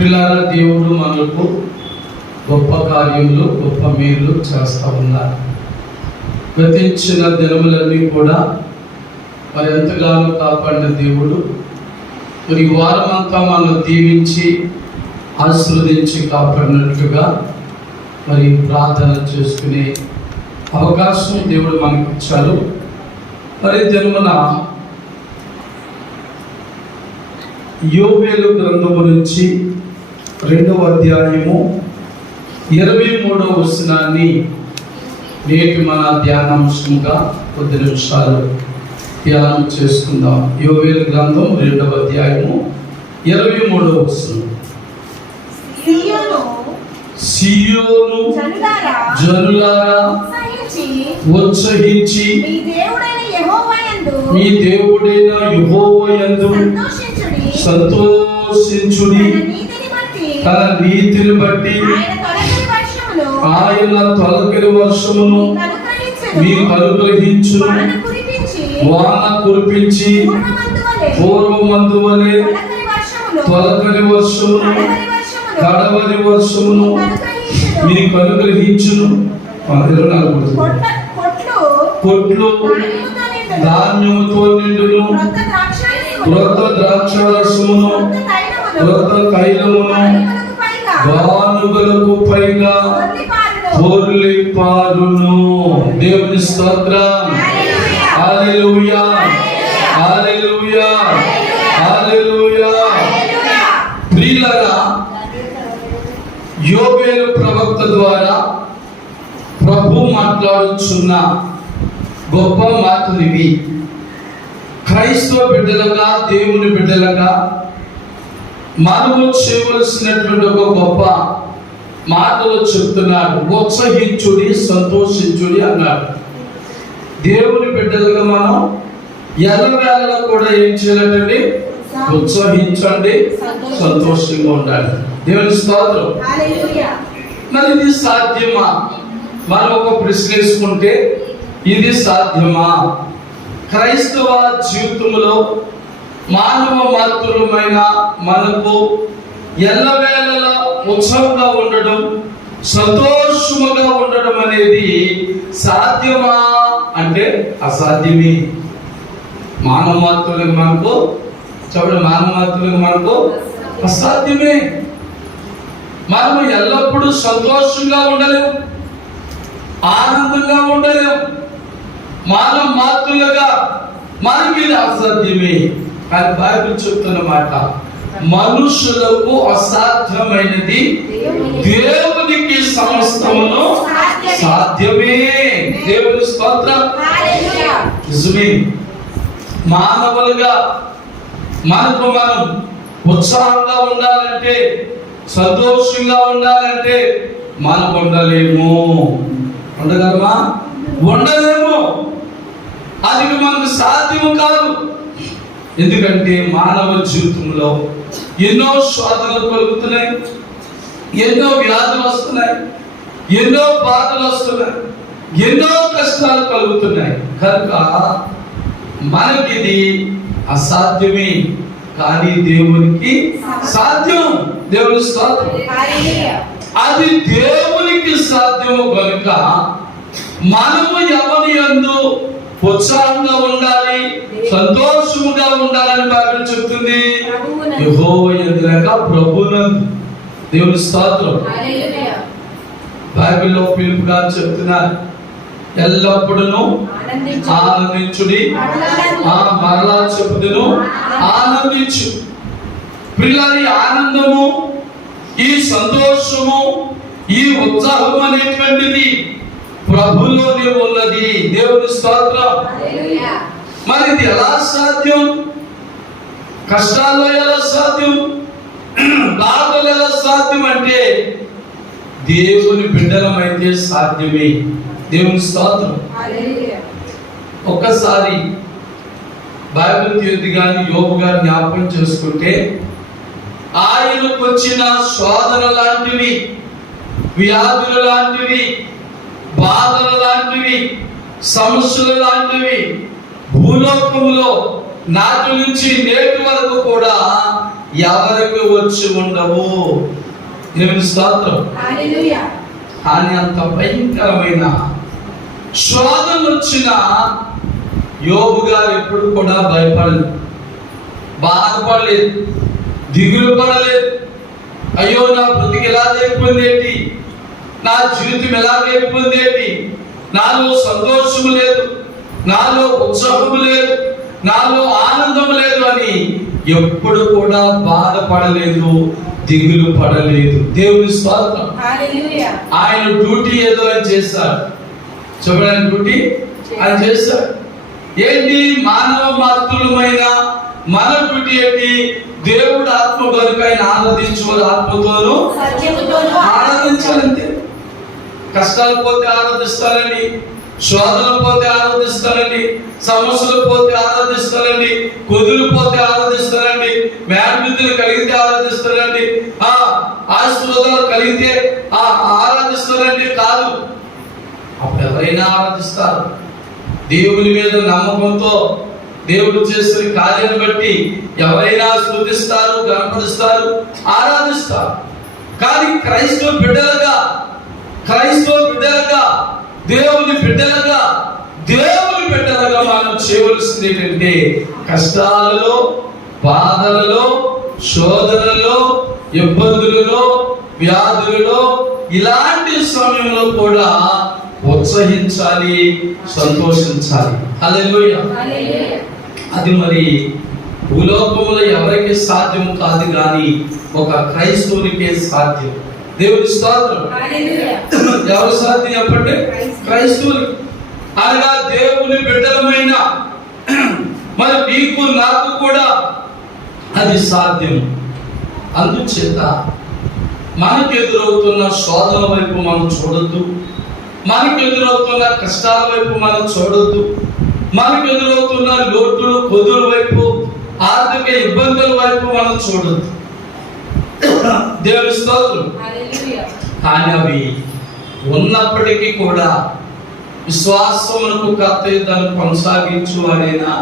పిల్లల దేవుడు మనకు గొప్ప కార్యములు గొప్ప మేలు చేస్తూ ఉన్నారు. గతించిన దినములన్నీ కూడా మరి ఎంతగానో కాపాడిన దేవుడు. మరి వారమంతా మనం దీవించి ఆశీర్వదించి కాపాడినట్లుగా మరి ప్రార్థన చేసుకునే అవకాశం దేవుడు మనకి ఇచ్చారు మరి జన్మన యోవేలు గ్రంథము నుంచి రెండవ అధ్యాయము ఇరవై మూడవ వచనాన్ని నేటి మన ధ్యానాంశంగా కొద్ది నిమిషాలు ధ్యానం చేసుకుందాం. యోవేలు గ్రంథం రెండవ అధ్యాయము ఇరవై మూడవ వచనం. సీయోను జనులారా ఉత్సహించి మీ దేవుడైన యెహోవాయందు సంతోషించుడి. తన నీతిని బట్టి ఆయన తొలగని వర్షమును అనుగ్రహించును అనుగ్రహించును వాన కురిపించి పూర్వమందు వలె తొలకరి వర్షమును కడవరి వర్షమును మీకు అనుగ్రహించును. కొట్ల- ధాన్యముతో నిండును. క్రొత్త ద్రాక్షారసమును, క్రొత్త క్రొత్త తైలమును, గానుగలకు పైగా. పొర్లి పారును. దేవుని స్తోత్రం. హల్లెలూయా. హల్లెలూయా. హల్లెలూయా. ప్రియులారా యోగేలు ప్రవక్త ద్వారా ప్రభు మాట్లాడుచున్న గొప్ప మాటలు ఇవి క్రైస్తవ బిడ్డలుగా దేవుని బిడ్డలుగా మనము చేయవలసినటువంటి ఒక గొప్ప మాటలు చెప్తున్నాడు ఉత్సహించుడి సంతోషించుడి అన్నాడు. దేవుని బిడ్డలుగా మనం ఎల్లవేళలా కూడా ఏం చేయాలంటే ఉత్సహించండి సంతోషంగా ఉండాలి. దేవుని స్తోత్రం. మరి ఇది సాధ్యమా? మనం ఒక ప్రశ్న వేసుకుంటే ఇది సాధ్యమా? క్రైస్తవ జీవితంలో మానవ మాతృమైన మనకు ఎల్లవేళలా ఉత్సవంగా ఉండడం సంతోషముగా ఉండడం అనేది సాధ్యమా అంటే అసాధ్యమే. మానవ మాతృలకు మనకు చెప్పండి మానవ మాతృలకు మనకు అసాధ్యమే. మనము ఎల్లప్పుడూ సంతోషంగా ఉండలేము ఆనందంగా ఉండలేము మానవ మాతృలుగా మనకి ఇది అసాధ్యమే. కానీ బైబిల్ చెప్తున్న మాట. మనుషులకు అసాధ్యమైనది దేవునికి సమస్తమును సాధ్యమే. దేవుని స్తోత్రం. నిజమే. మానవులుగా మనకు మనం ఉత్సాహంగా ఉండాలంటే సంతోషంగా ఉండాలంటే మనకు ఉండలేము. ఉండగలమా? ఉండలేము. అది మనకు సాధ్యము కాదు. ఎందుకంటే మానవ జీవితంలో ఎన్నో శోధనలు కలుగుతున్నాయి ఎన్నో వ్యాధులు వస్తున్నాయి ఎన్నో బాధలు వస్తున్నాయి ఎన్నో కష్టాలు కలుగుతున్నాయి. కనుక మనకిది అసాధ్యమే కానీ దేవునికి సాధ్యం. దేవుని స్తోత్రం. అది దేవునికి సాధ్యము కనుక మనము ఎవరి యందు ఉత్సాహంగా ఉండాలి సంతోషముగా ఉండాలని బైబిల్ చెప్తుంది. ప్రభునందు దేవుని స్తోత్రం. బైబిల్లో పిలుపు గారు చెప్తున్నారు ఎల్లప్పుడూ ఆనందించు. ఆనందించుడి. ఆ మరలా చెప్పుదును. ఆనందించు. పిల్లలి ఆనందము ఈ సంతోషము ఈ ఉత్సాహం అనేటువంటిది ప్రభులోనే ఉన్నది. దేవుని స్తోత్రం. మరి ఇది ఎలా సాధ్యం? కష్టాల్లో ఎలా సాధ్యం? బాధలు ఎలా సాధ్యం అంటే దేవుని బిడ్డలమైతే సాధ్యమే. దేవుని స్తోత్రం. ఒక్కసారి బైబిల్ తీర్థి గాని యోగు గారి జ్ఞాపకం చేసుకుంటే ఆయనకు వచ్చిన శోధన లాంటివి వ్యాధులు లాంటివి బాధలు లాంటివి సమస్యలు లాంటివి భూలోకములో నాటి నుంచి నేటి వరకు కూడా ఎవరికి వచ్చి ఉండవు. దేవుని స్తోత్రం. హల్లెలూయా. కానీ అంత భయంకరమైన శోధనలు వచ్చిన యోబు గారు ఎప్పుడు కూడా భయపడలేదు. బాధపడలేదు. దిగులు పడలేదు అయ్యో నా బ్రతికి ఎలా అయిపోయింది ఏంటి? నా జీవితం ఎలాగైపోయింది ఏంటి నాలో సంతోషం లేదు నాలో ఉత్సాహం లేదు నాలో ఆనందం లేదు అని ఎప్పుడు కూడా బాధపడలేదు దిగులు పడలేదు. దేవుని స్వార్థం ఆయన డ్యూటీ ఏదో ఆయన చేస్తాడు. చెప్పడానికి డ్యూటీ? ఆయన చేస్తాడు. ఏంటి? మానవ మాతృలమైన మన డ్యూటీ ఏంటి? దేవుడు ఆత్మ కనుక ఆయన ఆరాధించు ఆత్మతోనూ ఆరాధించాలంతే. కష్టాలు పోతే ఆరాధిస్తారండి శోధనలు పోతే ఆరాధిస్తారండి సమస్యలు పోతే ఆరాధిస్తారండి కుదులు పోతే ఆరాధిస్తారండి వ్యాధితులు కలిగితే ఆరాధిస్తారండి ఆ ఆశీర్వాదాలు కలిగితే ఆ ఆరాధిస్తారండి కాదు. అప్పుడు ఎవరైనా ఆరాధిస్తారు. దేవుని మీద నమ్మకంతో దేవుడు చేసిన కార్యం బట్టి ఎవరైనా స్థుతిస్తారు గణపరుస్తారు ఆరాధిస్తారు. కానీ క్రైస్తవ బిడ్డలుగా క్రైస్తవ బిడ్డలుగా దేవుని బిడ్డలుగా దేవుని బిడ్డలుగా మనం చేయవలసింది ఏంటంటే కష్టాలలో బాధలలో శోధనలో ఇబ్బందులలో వ్యాధులలో ఇలాంటి సమయంలో కూడా ఉత్సహించాలి సంతోషించాలి. హల్లెలూయా. అది మరి భూలోకంలో ఎవరికి సాధ్యం కాదు కానీ ఒక క్రైస్తవునికే సాధ్యం. దేవుడి స్తోత్రం. హల్లెలూయా ఎవరు సాధ్యం చెప్పండి? క్రైస్తవులు. అనగా దేవుని బిడ్డలమైన మరి నీకు నాకు కూడా అది సాధ్యం. అందుచేత మనకు ఎదురవుతున్న శోధన వైపు మనం చూడొద్దు. మనకు ఎదురవుతున్న కష్టాల వైపు మనం చూడొద్దు. మనకు ఎదురవుతున్న లోటులు కొదుల వైపు ఆర్థిక ఇబ్బందుల వైపు మనం చూడొద్దు. దేవుని స్తోత్రం. కానీ అవి ఉన్నప్పటికీ కూడా విశ్వాసమునకు కర్త దాన్ని కొనసాగించు అనేనా?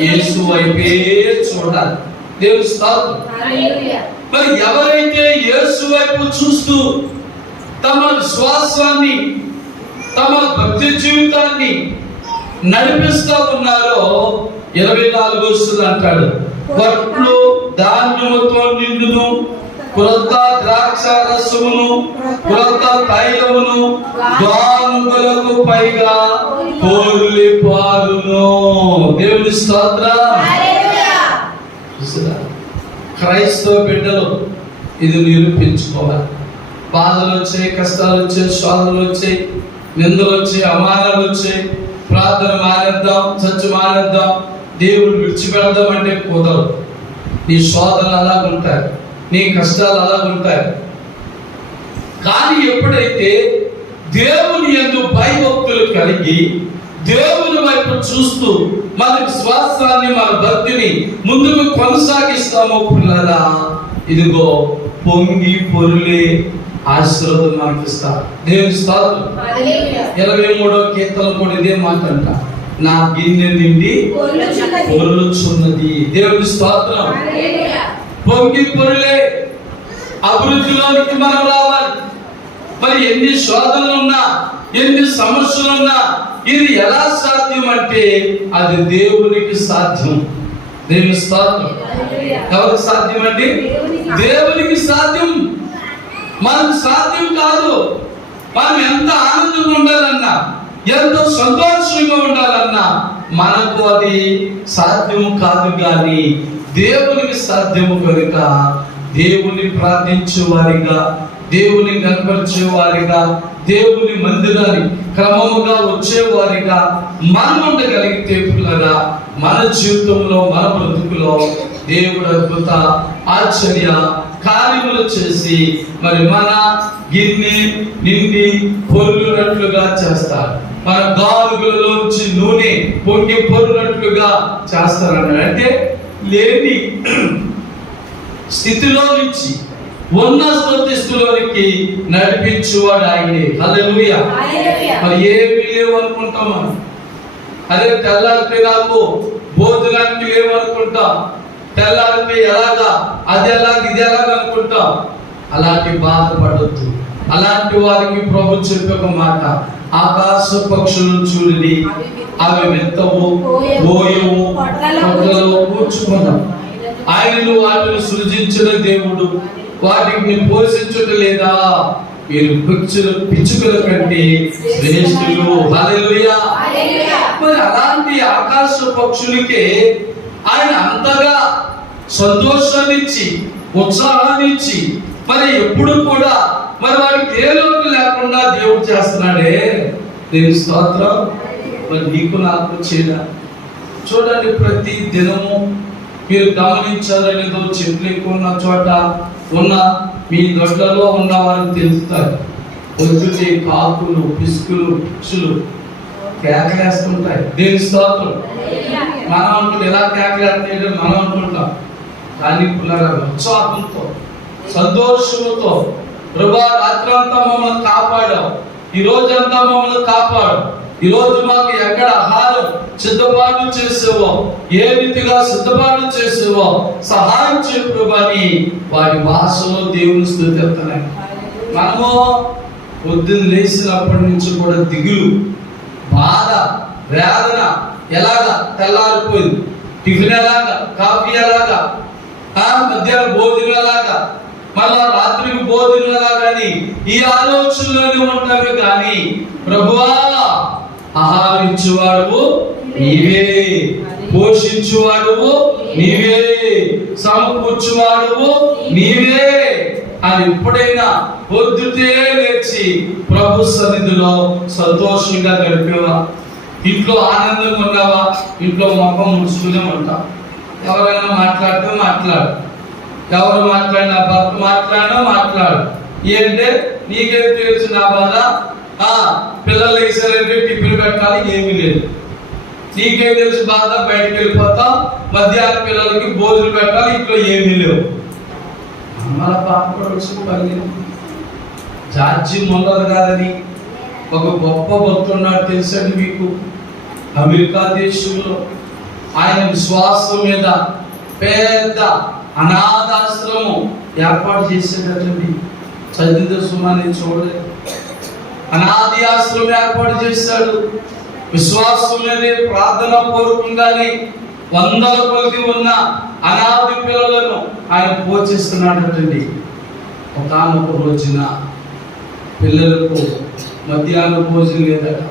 యేసు వైపే చూడాలి. దేవుని స్తోత్రం. మరి ఎవరైతే యేసు వైపు చూస్తూ తమ విశ్వాసాన్ని తమ భక్తి జీవితాన్ని నడిపిస్తూ ఉన్నారో ఇరవై నాలుగు వస్తుంది అంటాడు. కొట్లు ధాన్యముతో నిండును. క్రొత్త ద్రాక్ష రసమును క్రొత్త తైలమును గానుగులకు పైగా పోలి పారును దేవుని స్తోత్ర. క్రైస్తవ బిడ్డలు ఇది నిరూపించుకోవాలి బాధలు వచ్చాయి కష్టాలు వచ్చాయి శోధనలు వచ్చాయి నిందలు వచ్చాయి అమానాలు వచ్చాయి. ప్రార్థన మానేద్దాం చచ్చు మానేద్దాం. దేవుడు విడిచిపెడదాం అంటే కుదరదు. నీ శోధనలు అలాగ ఉంటాయి. నీ కష్టాలు అలాగ ఉంటాయి. కానీ ఎప్పుడైతే దేవుని ఎందు భయభక్తులు కలిగి దేవుని వైపు చూస్తూ మన విశ్వాసాన్ని మన భక్తిని ముందుకు కొనసాగిస్తామో పిల్లరా ఇదిగో పొంగి పొరులే ఆశీర్వాదం మనకి ఇస్తారు దేవుని స్తోత్రం. ఇరవై మూడో కీర్తన కూడా ఇదే మాట అంట. నా గిన్నె నిండి పొర్లుచున్నది. దేవుని స్తోత్రం. హల్లెలూయా. పొంగి పొరులే అభివృద్ధిలోనికి మనం రావాలి. మరి ఎన్ని శోధనలు ఉన్నా ఎన్ని సమస్యలు ఉన్నా ఇది ఎలా సాధ్యం అంటే అది దేవునికి సాధ్యం. దేవుని స్తోత్రం. ఎవరికి సాధ్యం అండి దేవునికి సాధ్యం. మనకు సాధ్యం కాదు. మనం ఎంత ఆనందంగా ఉండాలన్నా ఎంతో సంతోషంగా ఉండాలన్నా మనకు అది సాధ్యం కాదు కానీ దేవునికి సాధ్యము కనుక దేవుని ప్రార్థించే వారిగా దేవుని కనపరిచే వారిగా దేవుని మందిరాన్ని క్రమముగా వచ్చేవారిగా మనం ఉండగలిగితే పిల్లగా మన జీవితంలో మన బ్రతుకులో దేవుడు అద్భుత ఆశ్చర్య కార్యములు చేసి మరి మన గిన్నె నిండి పొరుగునట్లుగా చేస్తారు. మన గాలుగులలోంచి నూనె పొంగి పొర్లునట్లుగా చేస్తారన్నాడు అంటే లేని స్థితిలో నుంచి ఉన్న స్థితిలోనికి నడిపించువాడు ఆయనే. హల్లెలూయా. మరి ఏమీ లేవు అనుకుంటాం మనం? అదే తెల్లారితే నాకు భోజనానికి లేవు అనుకుంటాం తెల్లారితే ఎలాగా? అది ఎలాగ ఇది ఎలాగ అనుకుంటాం. అలాంటి బాధపడొద్దు. అలాంటి వారికి ప్రభు చెప్పే ఒక మాట ఆకాశ పక్షులను చూడని అవి మెత్తవు పోయము పొట్టలో కూర్చుకున్నాం ఆయనను వాటిని సృజించిన దేవుడు వాటిని పోషించుట లేదా? మీరు పిచ్చుల పిచ్చుకల కంటే శ్రేష్ఠులు. హల్లెలూయా. మరి అలాంటి ఆకాశ పక్షులకే ఆయన అంతగా సంతోషాన్ని ఇచ్చి ఉత్సాహాన్ని ఇచ్చి మరి ఎప్పుడు కూడా మరి వారికి ఏ లోటు లేకుండా దేవుడు చేస్తున్నాడే? దేని స్తోత్రం. మరి నీకు నాకు చేయడా చూడండి ప్రతి దినము మీరు గమనించారో లేదో చెట్లు ఎక్కువ ఉన్న చోట ఉన్న మీ దొడ్లలో ఉన్న వారికి తెలుస్తారు. పొద్దుటే కాకులు పిసుకులు పక్షులు కేకలేస్తుంటాయి. దేని స్తోత్రం. మనం అనుకుంటే ఎలా కేకలేస్తాయి మనం అనుకుంటాం కానీ పిల్లల ఉత్సాహంతో సంతోషంతో ప్రభా రాత్రంతా మమ్మల్ని కాపాడావు. ఈ రోజంతా మమ్మల్ని కాపాడు. ఈ రోజు మాకు ఎక్కడ ఆహారం సిద్ధపాటు చేసేవో ఏ రీతిగా సిద్ధపాటు చేసేవో సహాయం చేయ ప్రభాని వారి భాషలో దేవుని స్థుతిస్తున్నాయి మనము పొద్దున్న లేచినప్పటి నుంచి కూడా దిగులు బాధ వేదన ఎలాగా తెల్లారిపోయింది? టిఫిన్ ఎలాగా? కాఫీ ఎలాగా? మధ్యాహ్నం భోజనం ఎలాగా? మళ్ళా రాత్రికి భోజనం కానీ ఈ ఆలోచనలోనే ఉంటామే కానీ ప్రభువా ఆహారించువాడు నీవే పోషించువాడు నీవే సమకూర్చువాడు నీవే అని ఎప్పుడైనా పొద్దుతే లేచి ప్రభు సన్నిధిలో సంతోషంగా గడిపేవా? ఇంట్లో ఆనందంగా ఉన్నావా? ఇంట్లో మొఖం ముడుచుకునే ఉంటా ఎవరైనా మాట్లాడితే మాట్లాడు. ఎవరు మాట్లాడినా భర్త మాట్లాడినా మాట్లాడు. ఏంటంటే నీకేం తెలుసు నా బాధ? ఆ పిల్లలు వేసారంటే టిఫిన్ పెట్టాలి ఏమీ లేదు. నీకేం తెలుసు బాధ? బయటకు వెళ్ళిపోతాం. మధ్యాహ్నం పిల్లలకి భోజనం పెట్టాలి. ఇంట్లో ఏమీ లేవు. అమ్మల బాధపడవలసిన పని జార్జి మొల్లరు కాదని ఒక గొప్ప భక్తున్నాడు తెలుసండి మీకు? అమెరికా దేశంలో. ఆయన విశ్వాసం మీద పెద్ద అనాథాశ్రమం ఏర్పాటు చేసేటండి చదివిన సుమాన్ని చూడలేదు. అనాది ఆశ్రమం ఏర్పాటు చేశాడు. విశ్వాసం ప్రార్థన పూర్వకంగానే వందల కొద్ది ఉన్న అనాది పిల్లలను ఆయన పోషిస్తున్నాడటండి ఒకనొక రోజున పిల్లలకు మధ్యాహ్న భోజనం లేదట.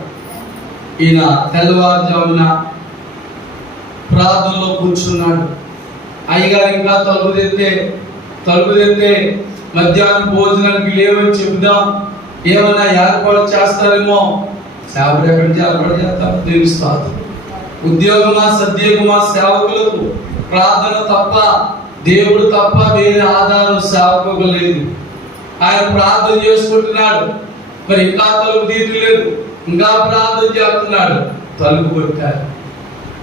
ఈయన తెల్లవారుజామున ప్రార్థనలో కూర్చున్నాడు. అయ్యగారు ఇంకా తలుపు తెస్తే తలుపు తెస్తే మధ్యాహ్నం భోజనానికి లేవని చెబుదాం? ఏమైనా ఏర్పాటు చేస్తారేమో? సేవలు ఎక్కడికి ఏర్పాటు చేస్తారు? దేవిస్తారు ఉద్యోగమా సద్యోగమా సేవకులకు ప్రార్థన తప్ప దేవుడు తప్ప వేరే ఆధారం సేవకు లేదు. ఆయన ప్రార్థన చేసుకుంటున్నాడు. మరి ఇంకా తలుపు తీయట్లేదు ఇంకా ప్రార్థన చేస్తున్నాడు. తలుపు కొట్టారు.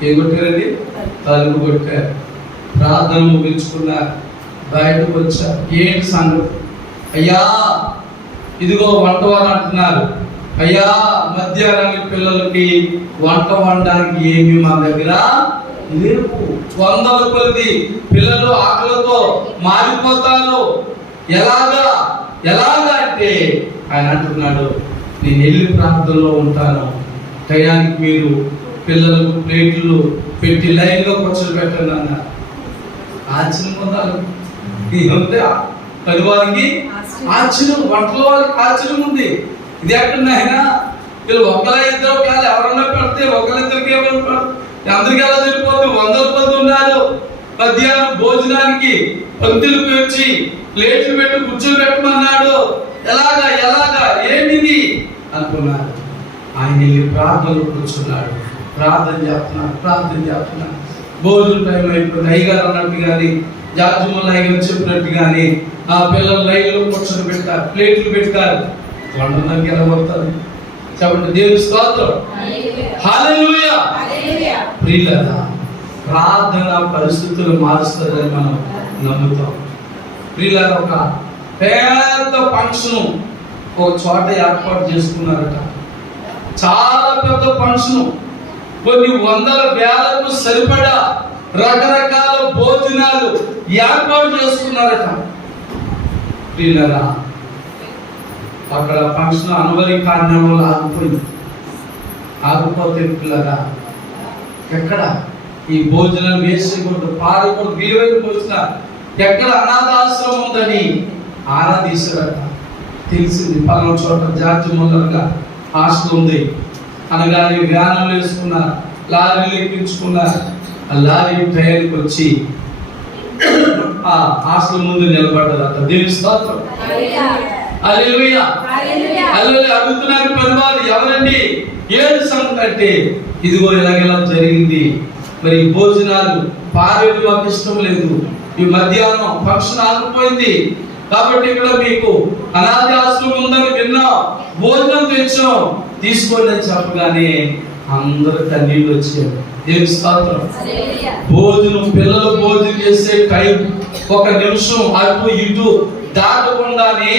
ఏం కొట్టారండి? తలుపు కొట్టారు. ప్రార్థన ముగించుకున్నారు బయటకు వచ్చారు ఏంటి సంగతి? అయ్యా ఇదిగో వంట వారు అంటున్నారు. అయ్యా మధ్యాహ్నం పిల్లలకి వంట వండడానికి ఏమి మా దగ్గర లేవు. వందల కొద్ది పిల్లలు ఆకలితో మారిపోతారు. ఎలాగా? ఎలాగా అంటే ఆయన అంటున్నాడు నేను వెళ్ళి ప్రాంతంలో ఉంటాను టయానికి మీరు పిల్లలకు ప్లేట్లు పెట్టి లైన్గా కూర్చోబెట్టండి అన్నారు. ఆశ్చర్యం పొందాలి. ఇదంతే పది వారికి ఆశ్చర్యం వంటల వాళ్ళకి ఆశ్చర్యం ఉంది. ఇది ఎక్కడున్నాయినా వీళ్ళు ఒకళ్ళ ఇద్దరు కాదు ఎవరన్నా పెడితే ఒకళ్ళిద్దరికి పెడితే అందరికి ఎలా సరిపోతుంది వందల మంది ఉన్నారు. మధ్యాహ్నం భోజనానికి పంక్తులు పేర్చి ప్లేట్లు పెట్టి కూర్చోబెట్టమన్నాడు ఎలాగా ఎలాగా ఏంటిది అనుకున్నారు ఆయన ప్రార్థనలో కూర్చున్నాడు. ప్రార్థన చేస్తున్నాడు ప్రార్థన చేస్తున్నాడు. భోజనం టైం అయిపోయింది అయ్యగారు అన్నట్టు కానీ జార్జుమల్ అయ్యగారు చెప్పినట్టు కానీ ఆ పిల్లలు లైన్లో కూర్చొని పెట్టారు ప్లేట్లు పెట్టారు వండడానికి ఎలా పడతారు చెప్పండి దేవుని స్తోత్రం. ప్రియులరా ప్రార్థన పరిస్థితులు మారుస్తుందని మనం నమ్ముతాం. ప్రియులరా ఒక పెద్ద ఫంక్షన్ ఒక చోట ఏర్పాటు చేసుకున్నారట. చాలా పెద్ద ఫంక్షన్. కొన్ని వందల వేలకు సరిపడా రకరకాల భోజనాలు ఏర్పాటు చేసుకున్నారట. ప్రియులరా అక్కడ ఫంక్షన్ అనువరి కారణం వల్ల ఆగిపోయింది. ఆగిపోతే పిల్లరా ఎక్కడ ఈ భోజనం వేసేకూడదు పాడకూడదు విలువైన వచ్చిన ఎక్కడ అనాథాశ్రమం ఉందని ఆరాధిస్తారట. తెలిసింది పలానా చోట జార్జి ముందరగా హాస్టల్ ఉంది. అనగానే వ్యానం వేసుకున్నారు లారీలు ఎక్కించుకున్నారు. ఆ లారీ టైర్కి వచ్చి ఆ హాస్టల్ ముందు నిలబడ్డదట దేవుని స్తోత్రం. అల్లు అడుగుతున్నారు పనివారు ఎవరండి? ఏడు సంగతి అంటే ఇదిగో ఇలాగెలా జరిగింది. మరి భోజనాలు పారేది మాకు ఇష్టం లేదు. ఈ మధ్యాహ్నం ఫంక్షన్ ఆగిపోయింది. కాబట్టి ఇక్కడ మీకు అనాథ ఆశ్రమం ఉందని విన్నాం. భోజనం తెచ్చాం. తీసుకోండి అని చెప్పగానే అందరు కన్నీళ్ళు వచ్చారు. దేవుని స్తోత్రం. భోజనం పిల్లలు భోజనం చేసే టైం. ఒక నిమిషం అటు ఇటు దాటకుండానే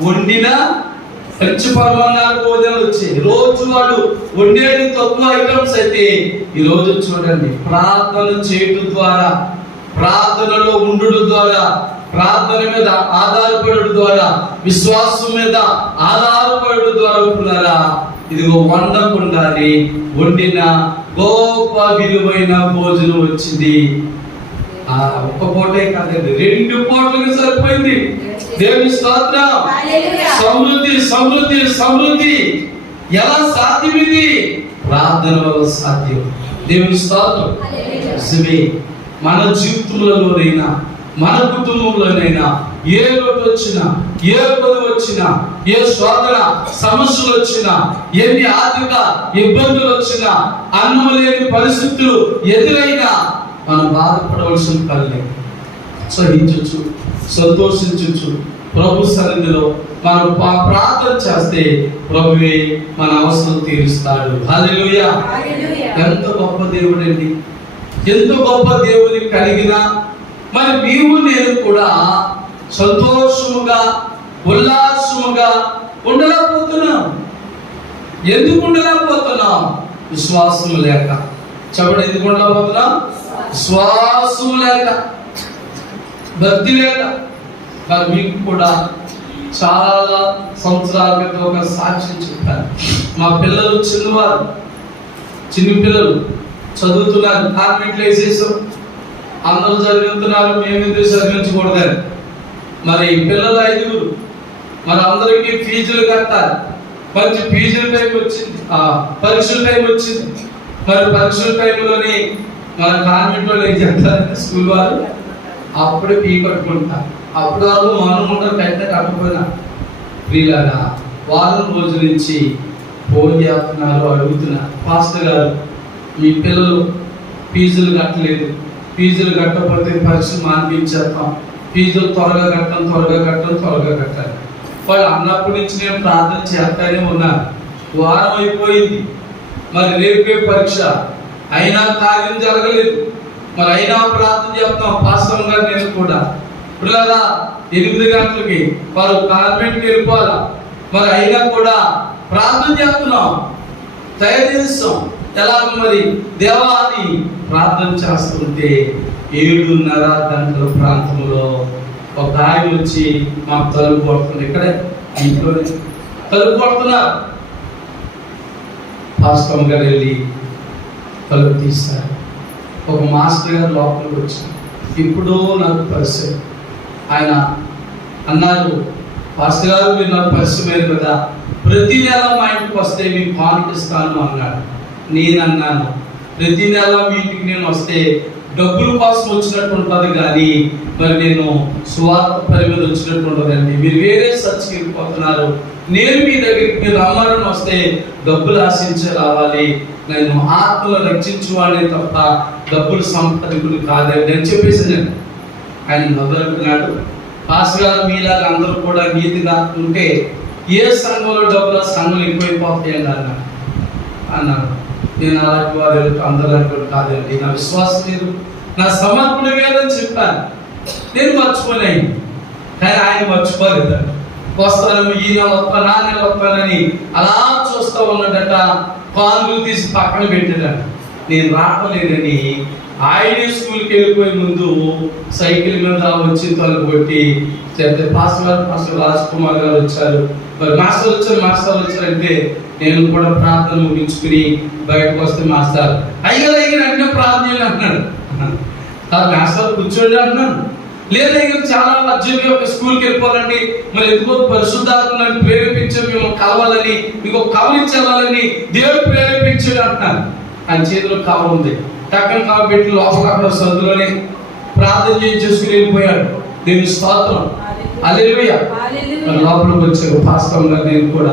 వండిన మంచి పర్వాలు భోజనాలు వచ్చాయి. రోజు వాడు వండేది తక్కువ ఐటమ్స్ అయితే ఈ రోజు చూడండి ప్రార్థన చేయటం ద్వారా ప్రార్థనలో ఉండడం ద్వారా ప్రార్థన మీద ఆధారపడడం ద్వారా విశ్వాసం మీద ఆధారపడడం ద్వారా ఉంటున్నారా ఇదిగో వండకుండానే వండిన గొప్ప విలువైన భోజనం వచ్చింది. ఆ ఒక్క పూటే కాదండి రెండు పూటలకు సరిపోయింది. దేవుని స్తోత్రం. సమృద్ధి సమృద్ధి సమృద్ధి. ఎలా సాధ్యం ఇది? ప్రార్థన వల్ల సాధ్యం. దేవుని స్తోత్రం. నిజమే మన జీవితంలోనైనా మన కుటుంబంలోనైనా ఏ లోటు వచ్చినా ఏ కొద్ది వచ్చినా ఏ శోధన సమస్యలు వచ్చినా ఎన్ని ఆర్థిక ఇబ్బందులు వచ్చినా అన్నం లేని పరిస్థితులు ఎదురైనా మనం బాధపడవలసిన పని సహించచ్చు సంతోషించచ్చు. ప్రభు సన్నిధిలో మనం ప్రార్థన చేస్తే ప్రభువే మన అవసరం తీరుస్తాడు. ఎంత గొప్ప దేవుడండి. ఎంత గొప్ప దేవుని కలిగిన మరి నీవు నేను కూడా సంతోషముగా ఉల్లాసముగా ఉండలేకపోతున్నాం. ఎందుకు ఉండలేకపోతున్నాం? విశ్వాసం లేక. చెప్పండి ఎందుకు ఉండలేకపోతున్నాం? విశ్వాసం లేక. భక్తి లేక. మరి మీకు కూడా చాలా సంవత్సరాల క్రితం ఒక సాక్ష్యం చెప్పాను మా పిల్లలు చిన్నవారు చిన్న పిల్లలు చదువుతున్నారు. కాన్వెంట్లు వేసేసాం. అందరూ చదువుతున్నారు మేము ఎందుకు చదివించకూడదని? మరి పిల్లలు ఐదుగురు మరి అందరికీ ఫీజులు కట్టాలి. మంచి ఫీజుల టైం వచ్చింది. పరీక్షల టైం వచ్చింది. మరి పరీక్షల టైంలోని మన కాన్వెంట్ వాళ్ళు ఏం చేస్తారు స్కూల్ వాళ్ళు? అప్పుడే ఫీ కట్టుకుంటారు. అప్పుడు వాళ్ళు మనం ఉంటారు పెద్ద కట్టకపోయినా వీళ్ళగా వారం రోజుల నుంచి ఫోన్ చేస్తున్నారు అడుగుతున్నారు. ఫాస్ట్ గారు మీ పిల్లలు ఫీజులు కట్టలేదు. ఫీజులు కట్టకపోతే పరీక్ష మాన్పించేస్తాం. ఫీజులు త్వరగా కట్టడం త్వరగా కట్టడం త్వరగా కట్టాలి. వాళ్ళు అన్నప్పటి నుంచి నేను ప్రార్థన చేస్తానే ఉన్నాను వారం అయిపోయింది. మరి రేపే పరీక్ష. అయినా కార్యం జరగలేదు. మరి అయినా ప్రార్థన చేస్తాం. పాస్టర్ గారు నేను కూడా. పిల్లరా ఎనిమిది గంటలకి వారు కాన్వెంట్కి వెళ్ళిపోవాలా? మరి అయినా కూడా ప్రార్థన చేస్తున్నాం. తయారు చేస్తాం ఎలాగ మరి దేవా అని ప్రార్థన చేస్తుంటే ఏడున్నర గంటల ప్రాంతంలో ఒక ఆయన వచ్చి మాకు తలుపు కొడుతుంది ఇక్కడే ఇంట్లో తలుపు కొడుతున్నారు పాస్టమ్ గారు వెళ్ళి తలుపు తీస్తారు ఒక మాస్టర్ గారు లోపలికి వచ్చారు. ఇప్పుడు నాకు పరిచయం. ఆయన అన్నారు పాస్టర్ గారు మీరు నాకు పరిచయం కదా. ప్రతి నెల మా ఇంటికి వస్తే మీకు పానికిస్తాను అన్నాడు. నేను అన్నాను ప్రతి నెల మీ నేను వస్తే డబ్బుల కోసం వచ్చినట్టు ఉంటుంది కానీ మరి నేను స్వార్థ పరిమితి వచ్చినట్టు ఉంటుందండి మీరు వేరే సర్చ్కి వెళ్ళిపోతున్నారు. నేను మీ దగ్గరికి మీరు రమ్మని వస్తే డబ్బులు ఆశించే రావాలి. నేను ఆత్మలు రక్షించువాడే తప్ప డబ్బులు సంపాదికులు కాదండి అని చెప్పేసి నేను ఆయన మొదలుకున్నాడు పాస్ గారు మీలాగా అందరూ కూడా నీతి ఉంటే ఏ సంఘంలో డబ్బులు ఆ సంఘం ఎక్కువైపోతాయండి అన్న అన్నాడు. నేను అలాంటి వారు అందరూ అలాంటి కాదండి. నా విశ్వాసం లేదు. నా సమర్పణ వేదని చెప్పాను. నేను మర్చిపోలేను. కానీ ఆయన మర్చిపోలేదు వస్తాను ఈ నెల వస్తాను నా నెల వస్తానని అలా చూస్తూ ఉన్నాడట కానుకలు తీసి పక్కన పెట్టాడు నేను రావలేనని ఆయనే స్కూల్కి వెళ్ళిపోయే ముందు సైకిల్ మీద వచ్చి తలుపు కొట్టి చెప్తే పాస్టర్ గారు పాస్టర్ రాజ్ కుమార్ గారు వచ్చారు. మరి మాస్టర్ వచ్చారు మాస్టర్ వచ్చారంటే నేను కూడా ప్రార్థన ముగించుకుని బయటకు వస్తే మాస్టర్ అయ్యారు అయ్యారు అంటే ప్రార్థన అంటున్నాడు. కాదు మాస్టర్ కూర్చోండి అంటున్నాను లేదా చాలా అర్జెంట్గా ఒక స్కూల్కి వెళ్ళిపోవాలండి. మరి ఎందుకో పరిశుద్ధాత్మని ప్రేరేపించి మేము కలవాలని మీకు కవలించాలని దేవుడు ప్రేరేపించాడు అంటున్నాను ఆయన చేతిలో కవ ఉంది. టక్కన కవ పెట్టి లోపల అక్కడ సందులోనే ప్రార్థన చేసి చేసుకుని వెళ్ళిపోయాడు. దేవుని స్తోత్రం. అల్లెలుయ లోపలికి వచ్చాక పాస్తం గారు నేను కూడా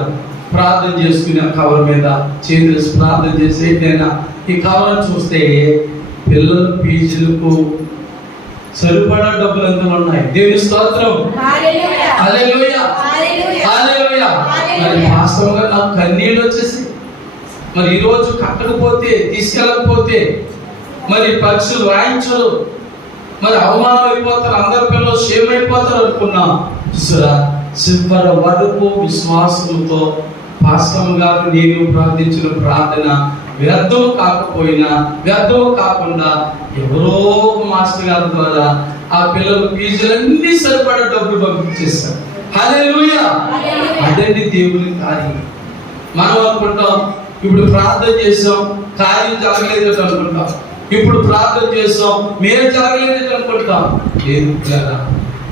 ప్రార్థన చేసుకుని కవర్ మీద చేతులు ప్రార్థన చేసి ఏంటైనా ఈ కవర్ చూస్తే పిల్లల ఫీజులకు సరిపడా డబ్బులు ఎంత ఉన్నాయి. దేవుని స్తోత్రం. మరి వాస్తవంగా నాకు కన్నీళ్ళు వచ్చేసి మరి ఈ రోజు కట్టకపోతే తీసుకెళ్ళకపోతే మరి పరీక్షలు రాయించరు మరి అవమానం అయిపోతారు అందరి పిల్లలు షేమ్ అయిపోతారు అనుకున్నాం. చూసారా? చివరి వరకు విశ్వాసంతో పాస్తం గారు నేను ప్రార్థించిన ప్రార్థన వ్యర్థం కాకపోయినా వ్యర్థం కాకుండా ఎవరో ఒక మాస్టర్ గారి ద్వారా ఆ పిల్లల ఫీజులన్నీ సరిపడా డబ్బులు పంపించేశారు. హల్లెలూయా! అదండి దేవుని కార్యం? మనం అనుకుంటాం ఇప్పుడు ప్రార్థన చేసాం కార్యం జరగలేదు అనుకుంటాం. ఇప్పుడు ప్రార్థన చేస్తాం. మేము జరగలేదు అనుకుంటాం లేదు పిల్లరా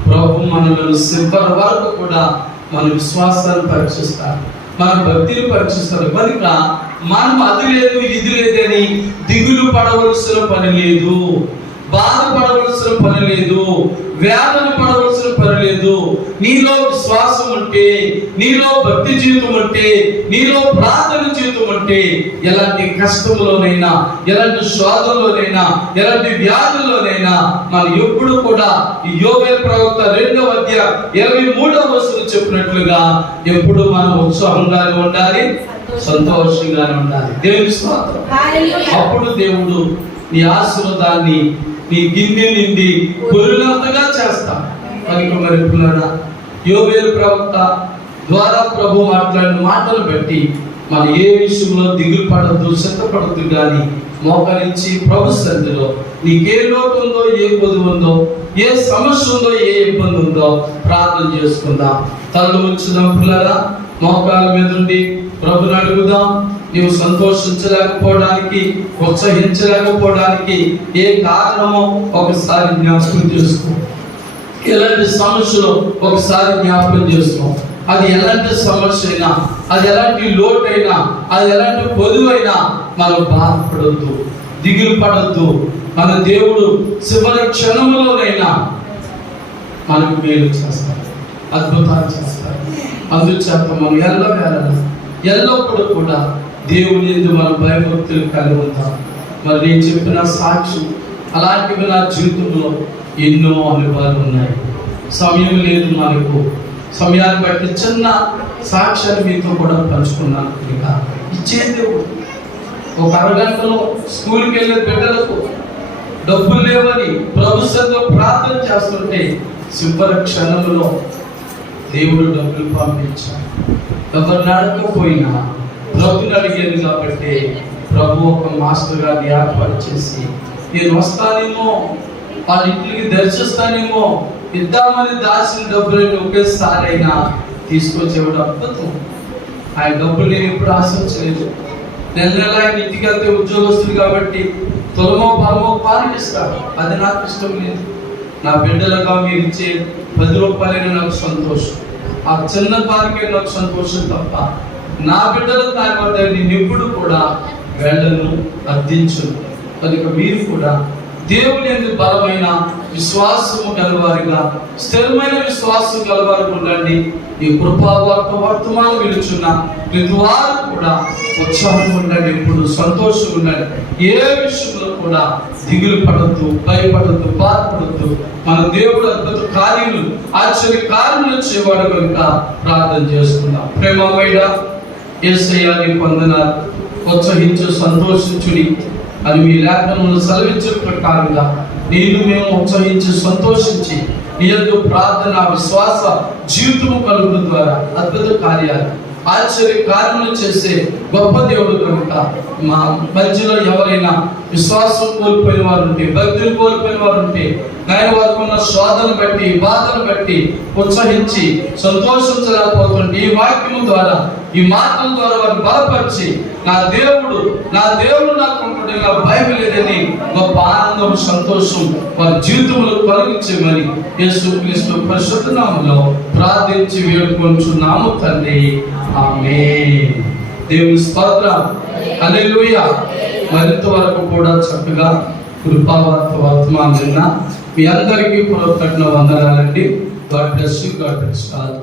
ప్రభు మనలను సింపర్ వరకు కూడా మన విశ్వాసాన్ని పరీక్షిస్తారు. మన భక్తిని పరీక్షిస్తారు. కనుక మనం అది లేదు ఇది లేదని దిగులు పడవలసిన పని లేదు. బాధపడవలసిన పని లేదు. వేదన పడవలసిన పని లేదు. నీలో విశ్వాసం ఉంటే నీలో భక్తి జీవితం ఉంటే నీలో ప్రార్థన జీవితం ఉంటే ఎలాంటి కష్టంలోనైనా ఎలాంటి శోధంలోనైనా ఎలాంటి వ్యాధుల్లోనైనా మనం ఎప్పుడు కూడా ఈ యోగ ప్రవక్త రెండవ అధ్యాయ ఇరవై మూడవ వస్తువు చెప్పినట్లుగా ఎప్పుడు మనం ఉత్సాహంగానే ఉండాలి సంతోషంగానే ఉండాలి. దేవుని హల్లెలూయా అప్పుడు దేవుడు నీ ఆశీర్వాదాన్ని నీ గిన్నె నిండి పొరులంతగా చేస్తా. కనుక మరి పిల్లరా యోవేలు ప్రవక్త ద్వారా ప్రభు మాట్లాడిన మాటలు బట్టి మన ఏ విషయంలో దిగులు పడద్దు సిద్ధపడద్దు కానీ మోకరించి ప్రభు సన్నిధిలో నీకే లోటు ఉందో ఏ పొదువు ఉందో ఏ సమస్య ఉందో ఏ ఇబ్బంది ఉందో ప్రార్థన చేసుకుందాం. తల్లు ఉంచుదాం పిల్లరా మోకాల మీద ఉండి ప్రభుని అడుగుదాం. నీవు సంతోషించలేకపోవడానికి ఉత్సహించలేకపోవడానికి ఏ కారణమో ఒకసారి జ్ఞాపకం చేసుకో. ఎలాంటి సమస్యలు ఒకసారి జ్ఞాపకం చేసుకో. అది ఎలాంటి సమస్య అయినా అది ఎలాంటి లోటైనా అది ఎలాంటి పొదువైనా మనం బాధపడద్దు దిగులు పడద్దు. మన దేవుడు చివరి క్షణంలోనైనా మనకు మేలు చేస్తారు అద్భుతాలు చేస్తారు అందుచేత మనం ఎల్ల వేళ ఎల్లప్పుడూ కూడా దేవుని ఎందు మన భయభక్తులు కలిగి ఉంటాం మరి నేను చెప్పిన సాక్షి అలాంటివి నా జీవితంలో ఎన్నో అనుభవాలు ఉన్నాయి. సమయం లేదు మనకు. సమయాన్ని బట్టి చిన్న సాక్ష్యాన్ని మీతో కూడా పంచుకున్నాను ఇక ఇచ్చే దేవుడు. ఒక అరగంటలో స్కూల్కి వెళ్ళే బిడ్డలకు డబ్బులు లేవని ప్రభుత్వంలో ప్రార్థన చేస్తుంటే సింపర క్షణంలో దేవుడు డబ్బులు పంపించాడు. ఎవరు నడకపోయినా ప్రభుని అడిగేది కాబట్టి ప్రభు ఒక మాస్టర్ గారిని ఏర్పాటు చేసి నేను వస్తానేమో వాళ్ళ ఇంటికి దర్శిస్తానేమో ఇద్దామని దాచిన డబ్బులను ఒకేసారి అయినా తీసుకొచ్చేవాడు అద్భుతం. ఆయన డబ్బులు నేను ఎప్పుడు ఆశించలేదు. నెల నెల ఆయన ఇంటికి వెళ్తే ఉద్యోగస్తుడు కాబట్టి తులమో పలమో పాలిస్తాడు అది నాకు ఇష్టం లేదు. నా బిడ్డలుగా మీరు ఇచ్చే పది రూపాయలైనా నాకు సంతోషం. ఆ చిన్న పారికే నాకు సంతోషం తప్ప నా బిడ్డలు కాకపోతే వద్ద నేను ఎప్పుడు కూడా వెళ్ళను అర్థించు కనుక మీరు కూడా దేవుని ఎందు బలమైన విశ్వాసము కలవారిగా స్థిరమైన విశ్వాసం కలవారు ఉండండి. ఈ కృపావార్త వర్తమానం విలుచున్న ప్రతి వారు కూడా ఉత్సాహం ఉండండి ఇప్పుడు సంతోషం ఉండండి. ఏ విషయంలో కూడా దిగులు పడద్దు భయపడద్దు బాధపడద్దు. మన దేవుడు అద్భుత కార్యములు ఆశ్చర్య కార్యములు చేయవాడు కనుక ప్రార్థన చేసుకుందాం. ప్రేమమైన ఏసయ్యాన్ని పొందిన ప్రోత్సహించు సంతోషించుడి. అది మీ లేఖనములు సెలవించిన ప్రకారంగా నేను మేము ఉత్సహించి సంతోషించి నీ యొక్క ప్రార్థన విశ్వాస జీవితము కలుగు ద్వారా అద్భుత కార్యాలు ఆశ్చర్య కార్యములు చేసే గొప్ప దేవుడు కనుక మా మధ్యలో ఎవరైనా విశ్వాసం కోల్పోయిన వారు ఉంటే భక్తులు కోల్పోయిన వారు ఉంటే నాయన వారికి ఉన్న శోధను బట్టి బాధను బట్టి ఉత్సహించి సంతోషించలేకపోతుంటే ఈ వాక్యము ద్వారా ఈ మాటల ద్వారా వారిని బలపరిచి నా దేవుడు నా దేవుడు నాకు ఉంటుండే భయం లేదని గొప్ప ఆనందం సంతోషం వారి జీవితంలో కలిగించమని యేసు క్రీస్తు పరిశుద్ధ ప్రార్థించి వేడుకొంచున్నాము తండ్రి. ఆమె దేవుని స్తోత్రం హల్లెలూయా. మరింత వరకు కూడా చక్కగా కృపావార్త వర్తమానం విన్న మీ అందరికీ పునరుత్న వందనాలండి. God bless you God bless all